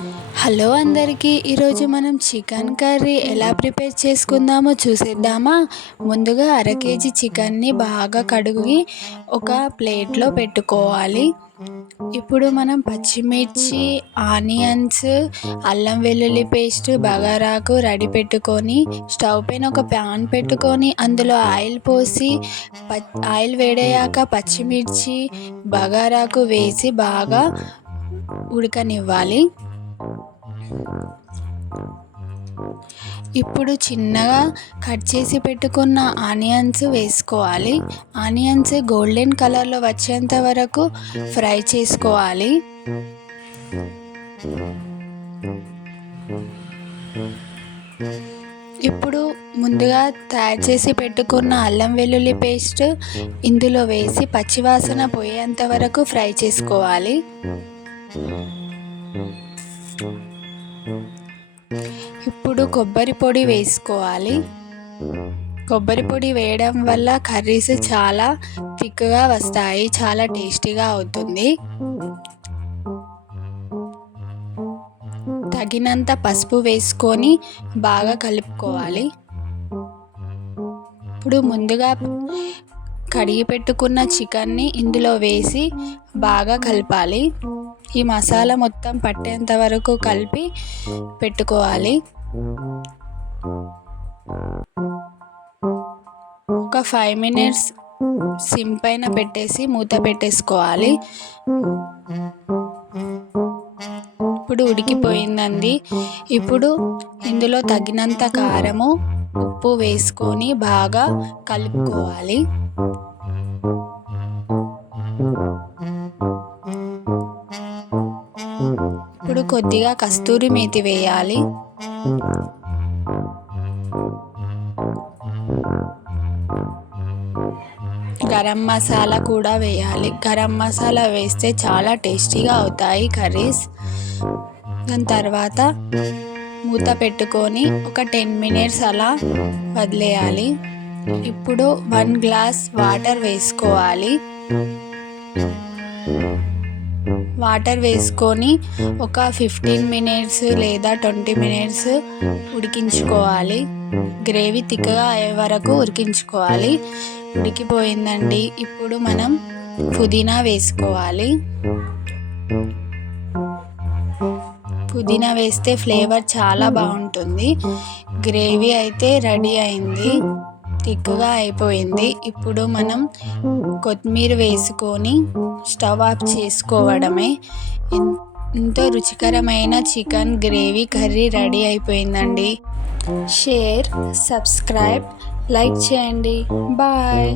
Hello అందరికీ, ఈరోజు మనం చికెన్ కర్రీ ఎలా ప్రిపేర్ చేసుకుందామో చూసేద్దామా. ముందుగా అర కేజీ చికెన్ని బాగా కడిగి ఒక ప్లేట్లో పెట్టుకోవాలి. ఇప్పుడు మనం పచ్చిమిర్చి, ఆనియన్స్, అల్లం వెల్లుల్లి పేస్ట్, బగారాకు రెడీ పెట్టుకొని స్టవ్ పైన ఒక ప్యాన్ పెట్టుకొని అందులో ఆయిల్ పోసి ఆయిల్ వేడయ్యాక పచ్చిమిర్చి, బగారాకు వేసి బాగా ఉడకనివ్వాలి. ఇప్పుడు చిన్నగా కట్ చేసి పెట్టుకున్న ఆనియన్స్ వేసుకోవాలి. ఆనియన్స్ గోల్డెన్ కలర్లో వచ్చేంత వరకు ఫ్రై చేసుకోవాలి. ఇప్పుడు ముందుగా తయారు చేసి పెట్టుకున్న అల్లం వెల్లుల్లి పేస్ట్ ఇందులో వేసి పచ్చివాసన పోయేంత వరకు ఫ్రై చేసుకోవాలి. ఇప్పుడు కొబ్బరి పొడి వేసుకోవాలి. కొబ్బరి పొడి వేయడం వల్ల కర్రీస్ చాలా థిక్గా వస్తాయి, చాలా టేస్టీగా అవుతుంది. తగినంత పసుపు వేసుకొని బాగా కలుపుకోవాలి. ఇప్పుడు ముందుగా కడిగి పెట్టుకున్న చికెన్ని ఇందులో వేసి బాగా కలపాలి. ఈ మసాలా మొత్తం పట్టేంత వరకు కలిపి పెట్టుకోవాలి. ఒక 5 minutes సిమ్ పైన పెట్టేసి మూత పెట్టేసుకోవాలి. ఇప్పుడు ఉడికిపోయిందండి. ఇప్పుడు ఇందులో తగినంత కారము, ఉప్పు వేసుకొని బాగా కలుపుకోవాలి. ఇప్పుడు కొద్దిగా కస్తూరి మేతి వేయాలి. గరం మసాలా కూడా వేయాలి. గరం మసాలా వేస్తే చాలా టేస్టీగా అవుతాయి కర్రీస్. దాని తర్వాత మూత పెట్టుకొని ఒక 10 minutes అలా వదిలేయాలి. ఇప్పుడు 1 glass వాటర్ వేసుకోవాలి. వాటర్ వేసుకొని ఒక 15 minutes లేదా 20 minutes ఉడికించుకోవాలి. గ్రేవీ థిక్గా అయ్యే వరకు ఉడికించుకోవాలి. ఉడికిపోయిందండి. ఇప్పుడు మనం పుదీనా వేసుకోవాలి. పుదీనా వేస్తే ఫ్లేవర్ చాలా బాగుంటుంది. గ్రేవీ అయితే రెడీ అయింది, థిక్గా అయిపోయింది. ఇప్పుడు మనం కొత్తిమీర వేసుకొని స్టవ్ ఆఫ్ చేసుకోవడమే. ఎంతో రుచికరమైన చికెన్ గ్రేవీ కర్రీ రెడీ అయిపోయిందండి. షేర్, సబ్స్క్రైబ్, లైక్ చేయండి. బాయ్.